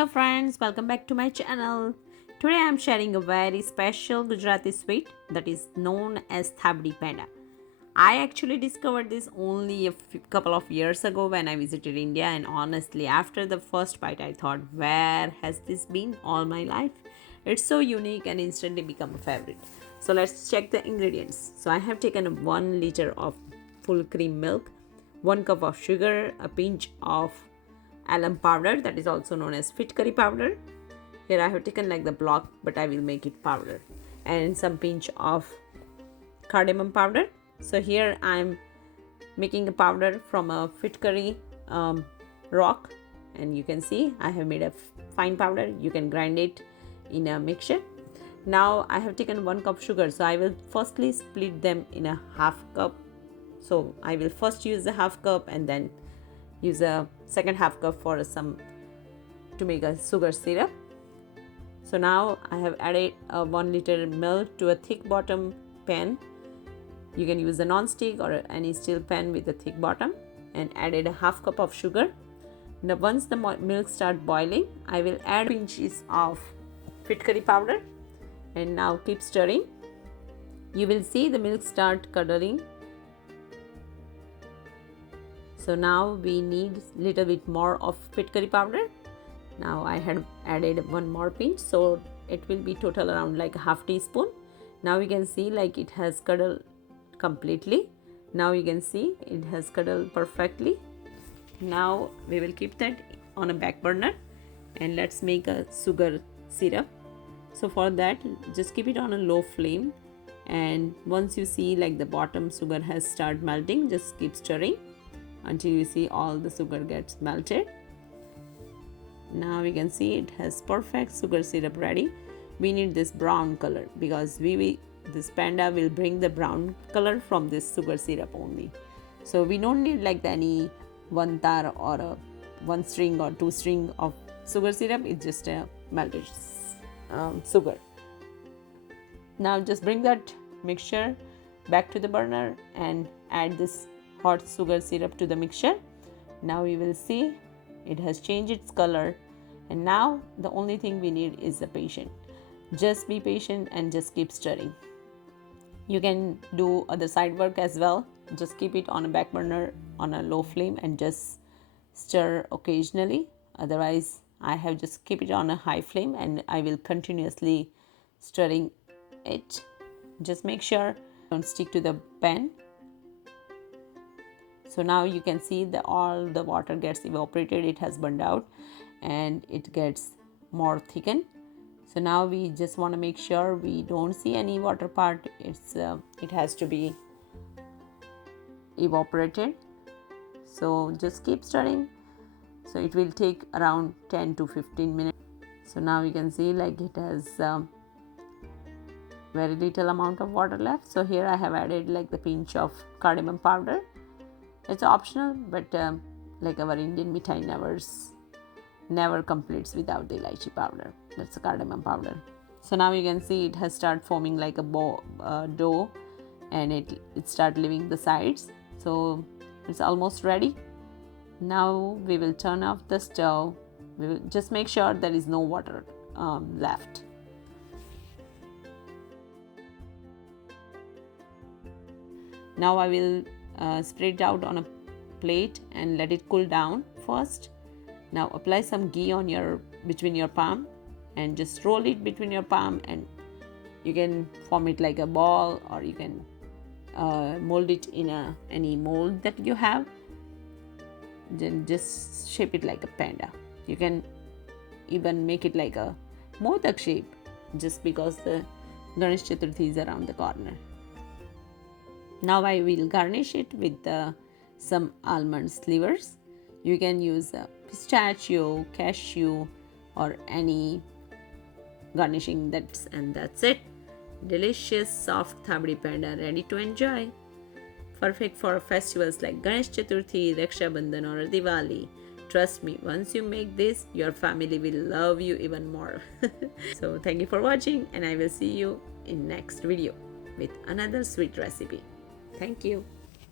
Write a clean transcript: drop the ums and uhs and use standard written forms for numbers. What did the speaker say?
Hello friends, welcome back to my channel. Today I am sharing a very special Gujarati sweet that is known as Thabdi Penda. I actually discovered this only a couple of years ago when I visited India, and honestly after the first bite I thought, where has this been all my life? It's so unique and instantly become a favorite. So let's check the ingredients. So I have taken 1 liter of full cream milk, 1 cup of sugar, a pinch of alum powder, that is also known as fitkari powder. Here I have taken like the block, but I will make it powder, and some pinch of cardamom powder. So here I am making a powder from a fitkari rock, and you can see I have made a fine powder. You can grind it in a mixture. Now I have taken 1 cup sugar, so I will firstly split them in a half cup. So I will first use the half cup and then use a second half cup for some to make a sugar syrup. So now I have added a 1 liter milk to a thick bottom pan. You can use a non-stick or any steel pan with a thick bottom, and added a half cup of sugar. Now once the milk start boiling, I will add pinches of fitkari powder and now keep stirring. You will see the milk start curdling. So now we need little bit more of fitkari powder. Now I had added 1 more pinch, so it will be total around like a half teaspoon. Now you can see like it has curdled completely. Now you can see it has curdled perfectly. Now we will keep that on a back burner and let's make a sugar syrup. So for that, just keep it on a low flame, and once you see like the bottom sugar has started melting, just keep stirring until you see all the sugar gets melted. Now we can see it has perfect sugar syrup ready. We need this brown color because this panda will bring the brown color from this sugar syrup only. So we don't need like any one tar or a 1 string or 2 string of sugar syrup. It's just a melted sugar. Now just bring that mixture back to the burner and add this hot sugar syrup to the mixture. Now you will see it has changed its color, and now the only thing we need is the patience. Just be patient and just keep stirring. You can do other side work as well. Just keep it on a back burner on a low flame and just stir occasionally. Otherwise I have just keep it on a high flame and I will continuously stirring it. Just make sure don't stick to the pan. So now you can see that all the water gets evaporated, it has burned out and it gets more thickened. So now we just want to make sure we don't see any water part. It has to be evaporated. So just keep stirring. So it will take around 10 to 15 minutes. So now you can see like it has very little amount of water left. So here I have added like the pinch of cardamom powder. It's optional, but like our Indian mithai never completes without the elaichi powder. That's the cardamom powder. So now you can see it has started forming like a dough, and it start leaving the sides. So it's almost ready. Now we will turn off the stove. We will just make sure there is no water left. Now I will spread it out on a plate and let it cool down first. Now apply some ghee on between your palm and just roll it between your palm, and you can form it like a ball, or you can mold it in any mold that you have. Then just shape it like a panda. You can even make it like a modak shape, just because the Ganesh Chaturthi is around the corner. Now I will garnish it with some almond slivers. You can use pistachio, cashew, or any garnishing. That's it. Delicious soft Thabdi Penda ready to enjoy. Perfect for festivals like Ganesh Chaturthi, Raksha Bandhan, or Diwali. Trust me, once you make this, your family will love you even more. So thank you for watching, and I will see you in next video with another sweet recipe. Thank you.